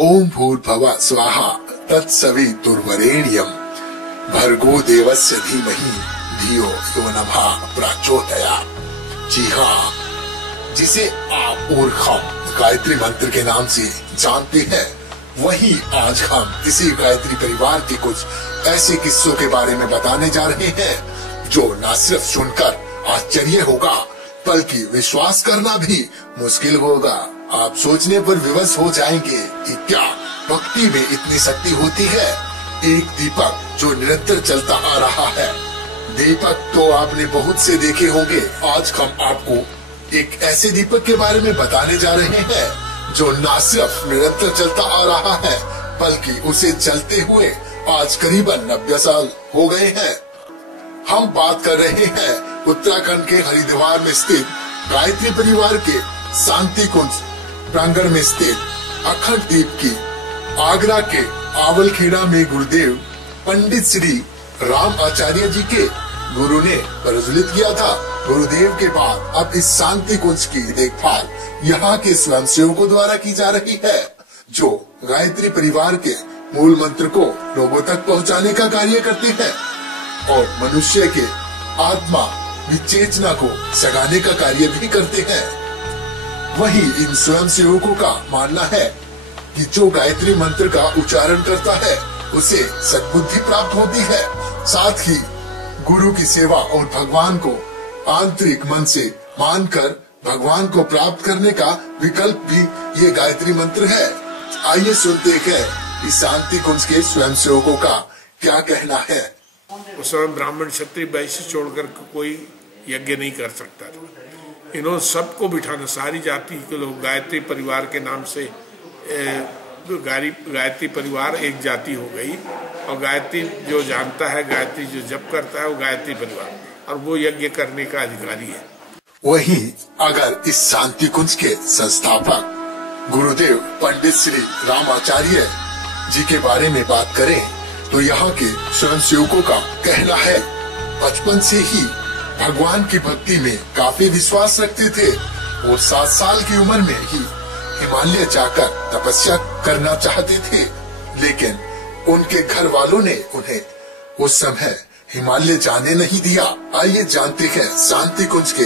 ओम भूर्भुवः स्वाहा तत्सवितुर्वरेण्यं भर्गो देवस्य धीमहि धियो यो नः प्रचोदयात्। जी हाँ, जिसे आप और हम गायत्री मंत्र के नाम से जानते हैं, वही आज हम इसी गायत्री परिवार के कुछ ऐसे किस्सों के बारे में बताने जा रहे हैं जो न सिर्फ सुनकर आश्चर्य होगा बल्कि विश्वास करना भी मुश्किल होगा। आप सोचने पर विवश हो जाएंगे कि क्या भक्ति में इतनी शक्ति होती है। एक दीपक जो निरंतर चलता आ रहा है। दीपक तो आपने बहुत से देखे होंगे। आज हम आपको एक ऐसे दीपक के बारे में बताने जा रहे हैं जो न सिर्फ निरंतर चलता आ रहा है बल्कि उसे चलते हुए आज करीबन 90 साल हो गए हैं। हम बात कर रहे हैं उत्तराखंड के हरिद्वार में स्थित गायत्री परिवार के शांति कुंज प्रांगण में स्थित अखंड दीप की। आगरा के आवलखेड़ा में गुरुदेव पंडित श्री राम आचार्य जी के गुरु ने प्रज्वलित किया था। गुरुदेव के बाद अब इस शांति कुंज की देखभाल यहाँ के स्वयंसेवकों द्वारा की जा रही है, जो गायत्री परिवार के मूल मंत्र को लोगों तक पहुँचाने का कार्य करते हैं और मनुष्य के आत्मा विचेतना को जगाने का कार्य भी करते हैं। वही इन स्वयंसेवकों का मानना है कि जो गायत्री मंत्र का उच्चारण करता है उसे सद्बुद्धि प्राप्त होती है। साथ ही गुरु की सेवा और भगवान को आंतरिक मन से मानकर भगवान को प्राप्त करने का विकल्प भी ये गायत्री मंत्र है। आइए सुनते हैं इस शांति कुंज के स्वयंसेवकों का क्या कहना है। उस समय ब्राह्मण क्षत्रिय वैश्य छोड़कर कोई यज्ञ नहीं कर सकता था। इन्होंने सबको बिठाना, सारी जाति के लोग गायत्री परिवार के नाम से गायत्री परिवार एक जाति हो गई और गायत्री जो जानता है, गायत्री जो जप करता है वो गायत्री परिवार, और वो यज्ञ करने का अधिकारी है। वहीं अगर इस शांति कुंज के संस्थापक गुरुदेव पंडित श्री रामाचार्य जी के बारे में बात करें तो यहाँ के स्वयंसेवकों का कहना है बचपन से ही भगवान की भक्ति में काफी विश्वास रखते थे और 7 साल की उम्र में ही हिमालय जाकर तपस्या करना चाहते थे, लेकिन उनके घर वालों ने उन्हें उस समय हिमालय जाने नहीं दिया। आइए जानते हैं शांति कुंज के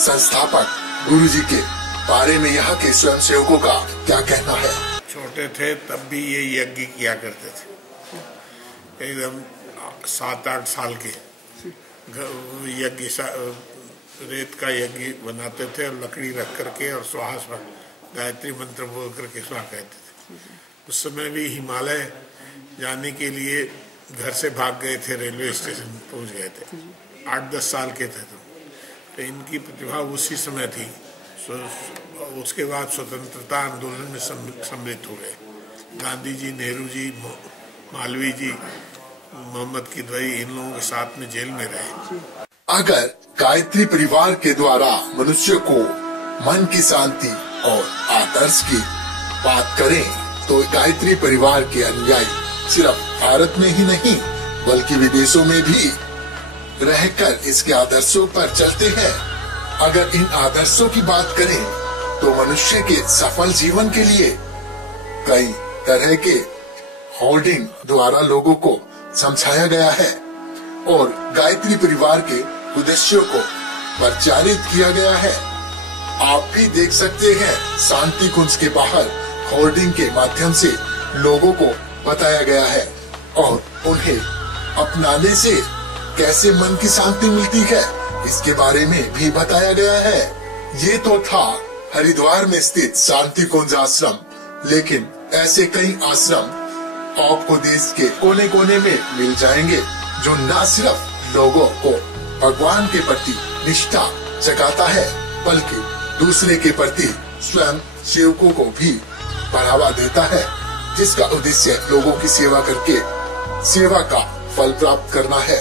संस्थापक गुरु जी के बारे में यहाँ के स्वयंसेवकों का क्या कहना है। छोटे थे तब भी ये यज्ञ किया करते थे, एकदम 7-8 साल के यज्ञ, रेत का यज्ञ बनाते थे और लकड़ी रख करके और स्वाहा गायत्री मंत्र बोल करके स्वाहा कहते थे। उस समय भी हिमालय जाने के लिए घर से भाग गए थे, रेलवे स्टेशन पहुंच गए थे। 8-10 साल के थे तो इनकी प्रतिभा उसी समय थी। उसके बाद स्वतंत्रता आंदोलन में सम्मिलित हो गए। गांधी जी, नेहरू जी, मालवीय जी, मोहम्मद किदवई, इन लोगों के साथ में जेल में रहे। अगर गायत्री परिवार के द्वारा मनुष्य को मन की शांति और आदर्श की बात करें तो गायत्री परिवार के अनुयायी सिर्फ भारत में ही नहीं बल्कि विदेशों में भी रहकर इसके आदर्शों पर चलते हैं। अगर इन आदर्शों की बात करें तो मनुष्य के सफल जीवन के लिए कई तरह के होर्डिंग द्वारा लोगों को समझाया गया है और गायत्री परिवार के उद्देश्यों को प्रचारित किया गया है। आप भी देख सकते हैं शांति कुंज के बाहर होर्डिंग के माध्यम से लोगों को बताया गया है और उन्हें अपनाने से कैसे मन की शांति मिलती है इसके बारे में भी बताया गया है। ये तो था हरिद्वार में स्थित शांति कुंज आश्रम, लेकिन ऐसे कई आश्रम आपको देश के कोने कोने में मिल जाएंगे जो न सिर्फ लोगों को भगवान के प्रति निष्ठा जगाता है बल्कि दूसरे के प्रति स्वयं सेवकों को भी बढ़ावा देता है, जिसका उद्देश्य लोगों की सेवा करके सेवा का फल प्राप्त करना है।